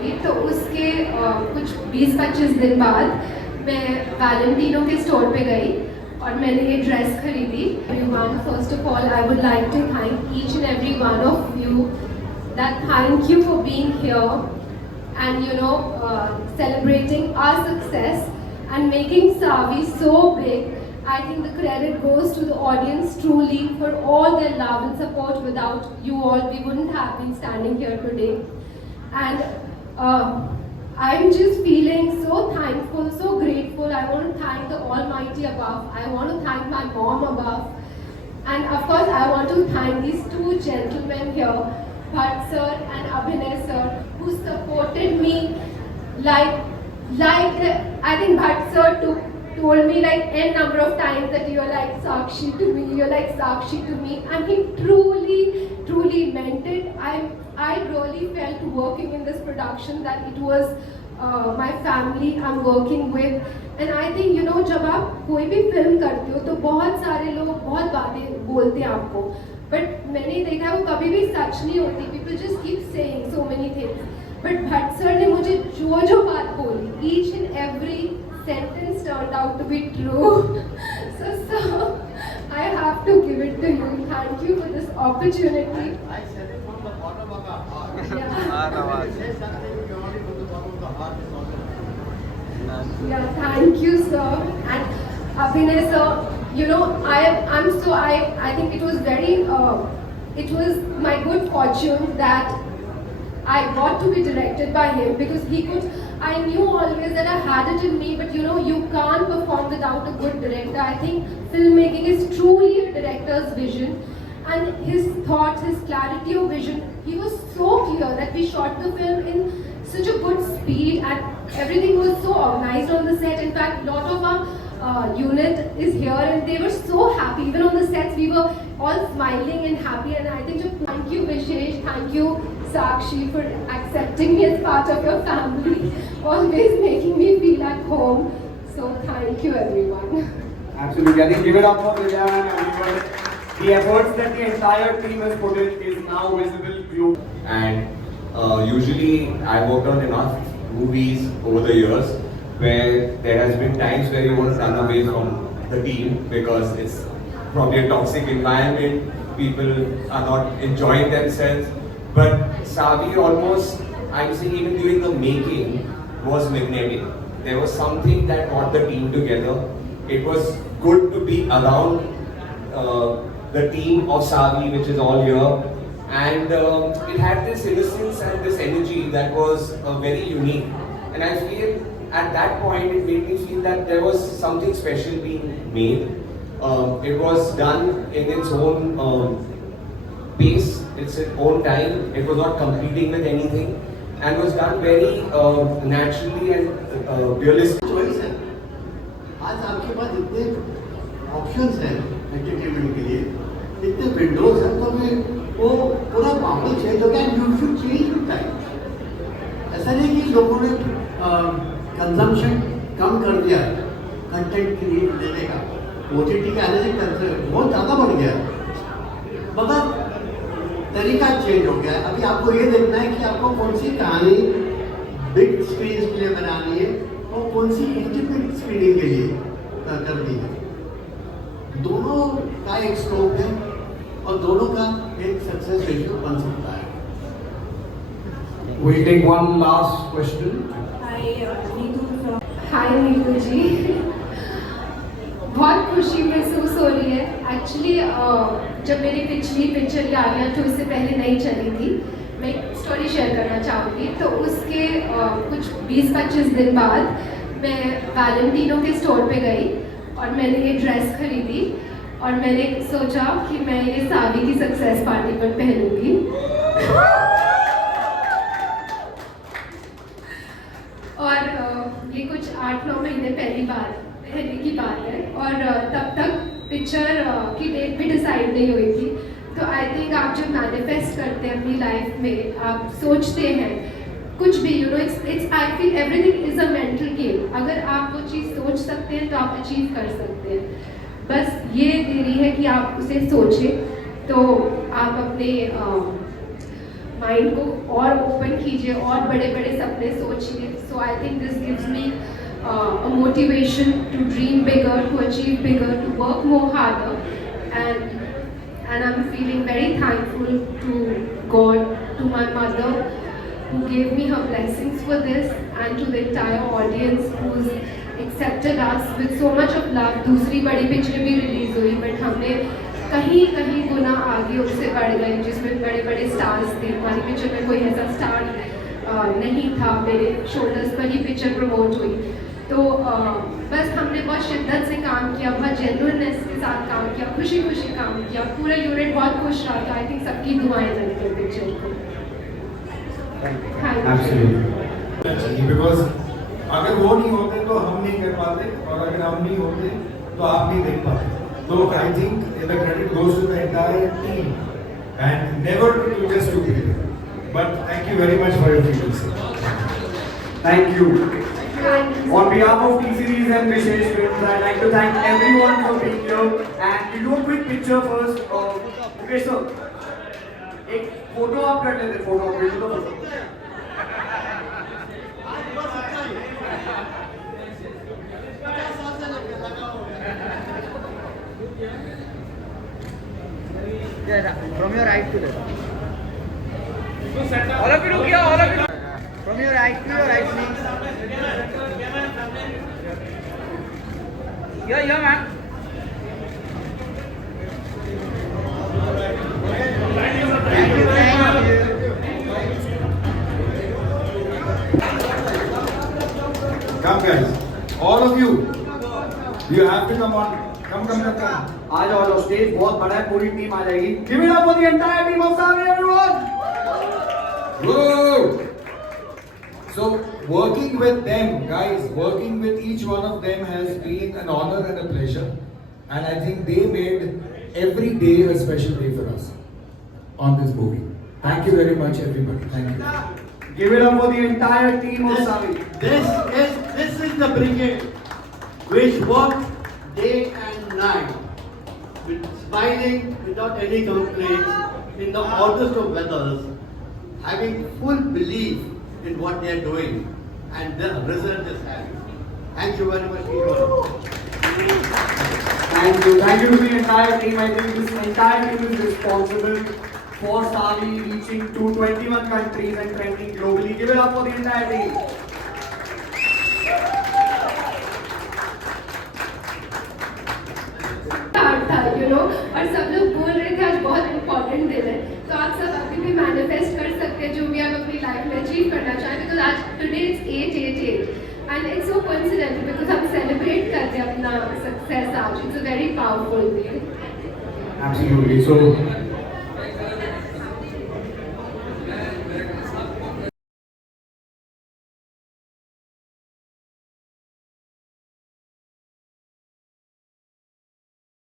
चाहूँगी। तो उसके कुछ 20-25 दिन बाद मैं वैलेंटिनो के स्टोर पे गई और मैंने ये ड्रेस खरीदी। Everyone, first of all, I would like to thank each and every one of you. That thank you for being here and celebrating our success and making Savi so big. I think the credit goes to the audience truly for all their love and support. Without you all, we wouldn't have been standing here today. And I'm just feeling so thankful, so grateful. I want to thank the Almighty above. I want to thank my mom above. And of course, I want to thank these two gentlemen here, Bhatt sir and Abhinay sir, who supported me like I think Bhatt sir told me like n number of times that you're like Sakshi to me, you're like Sakshi to me, and he truly meant it. I really felt working in this production that it was my family I'm working with. And I think जब आप कोई भी film करते हो तो बहुत सारे लोग बहुत बातें बोलते हैं आपको, बट मैंने देखा है वो कभी भी सच नहीं होती. People just keep saying so many things. But Bhatt sir ने मुझे जो बात बोली, each and every sentence turned out to be true. So I have to give it to you. Thank you for this opportunity. I said it from the bottom of our heart. Yeah. Say something you only from the bottom of the heart is also. Yeah, thank you, sir. And Abhinay sir, I think it was it was my good fortune that I got to be directed by him, because I knew always that I had it in me, but you can't perform without a good director. I think filmmaking is truly a director's vision, and his thoughts, his clarity of vision, he was so clear that we shot the film in such a good speed and everything was so organized on the set. In fact, a lot of our unit is here and they were so happy. Even on the sets, we were all smiling and happy. And I think thank you, Vishesh, thank you, Sakshi, for accepting me as part of your family, always making me feel at home. So thank you, everyone. Absolutely. I think give it up for Vivian and everyone. The efforts that the entire team has put in is now visible globally. And usually I worked on enough movies over the years where there has been times where you want to run away from the team because it's probably a toxic environment, people are not enjoying themselves. But Savi almost, I'm saying even during the making, was magnetic. There was something that brought the team together. It was good to be around the team of Savi, which is all here. And it had this innocence and this energy that was very unique. And I feel at that point it made me feel that there was something special being made. It was done in its own pace, its own time. It was not competing with anything, and was done very naturally and realistic. Choice है. आज आपके पास इतने options हैं entertainment के लिए, इतने Windows हैं, तो मैं वो पूरा माहौल चेंज हो गया. And you should change with time. ऐसा नहीं कि लोगों ने कंजम्पशन कम कर दिया कंटेंट क्रिएट देने का. OTT के आने से बहुत ज़्यादा बढ़ गया, मगर तरीका चेंज हो गया है. अभी आपको ये देखना है कि आपको कौन सी कहानी बिग स्क्रीन के लिए बनानी है और कौन सी इंटीमेट स्क्रीनिंग के लिए करनी है. दोनों का एक स्कोप है और दोनों का एक सक्सेस रेशियो बन सकता है. We'll take one last question. Hi Neetu जी, बहुत खुशी महसूस हो रही है. एक्चुअली जब मेरी पिछली पिक्चर यारियां तो इससे पहले नहीं चली थी, मैं एक स्टोरी शेयर करना चाहूँगी. तो उसके कुछ 20-25 दिन बाद मैं वैलेंटिनो के स्टोर पे गई और मैंने ये ड्रेस खरीदी और मैंने सोचा कि मैं ये सावी की सक्सेस पार्टी पर पहनूंगी. और ये कुछ 8-9 महीने पहले की बात है और तब तक पिक्चर की डेट भी डिसाइड नहीं हुई थी. तो आई थिंक आप जब मैनिफेस्ट करते हैं अपनी लाइफ में, आप सोचते हैं कुछ भी, it's I feel everything is a mental game. अगर आप वो चीज़ सोच सकते हैं तो आप अचीव कर सकते हैं. बस ये देरी है कि आप उसे सोचें. तो आप अपने माइंड को और ओपन कीजिए और बड़े बड़े सपने सोचिए. So I think this gives me a motivation to dream bigger, to achieve bigger, to work more harder, and I'm feeling very thankful to God, to my mother who gave me her blessings for this, and to the entire audience who's accepted us with so much of love. दूसरी बड़ी picture भी release हुई but हमने कहीं कहीं गुना आगे उससे बढ़ गए, जिसमें बड़े बड़े स्टार्स थे. हमारी पिक्चर में कोई ऐसा स्टार नहीं था. मेरे शोल्डर्स पर ही पिक्चर प्रमोट हुई. तो बस हमने बहुत शिद्दत से काम किया, बहुत जेन्युइननेस के साथ काम किया, खुशी खुशी काम किया. पूरा यूनिट बहुत खुश रहा था. आई थिंक सबकी दुआएं लगती है पिक्चर को. Absolutely. बिकॉज अगर वो नहीं होते तो हम नहीं कर पाते, और अगर हम नहीं होते तो आप नहीं देख पाते. तो I think the credit goes to the entire team and never to just to be there. But thank you very much for your feelings. Thank you. On behalf of T-Series and Vishesh Films, I'd like to thank everyone for being here. And we'll do a quick picture first. Okay, sir. एक photo आप कर लेते, photo भेज दो. From your right to left. All of you look here, all of you. From your right to your right, please. Here, ma'am. Thank you, thank you. Come guys, all of you. You have to come on. Come. आ जाओ. Stage बहुत बड़ा है, पूरी team आ जाएगी. Give it up for the entire team of Savi, everyone. Whoa! So working with them, guys, working with each one of them has been an honor and a pleasure, and I think they made every day a special day for us on this movie. Thank you very much, everybody. Thank you. Give it up for the entire team of Savi. This is the brigade which worked day and night, with smiling without any complaints in the hottest of weathers, having full belief in what they are doing, and the result is having. Thank you very much, everyone. Thank you to the entire team. I think this entire team is responsible for Savi reaching to 21 countries and trending globally. Give it up for the entire team. था और सब लोग बोल रहे थे आज बहुत important दिन है. तो आप सब अभी भी मैनिफेस्ट कर सकते हैं जो भी आप अपनी लाइफ में अचीव करना चाहें. बिकॉज आज today it's 888 and it's so coincidental because हम सेलिब्रेट करते हैं अपना सक्सेस आज. It's a very powerful day. Absolutely. So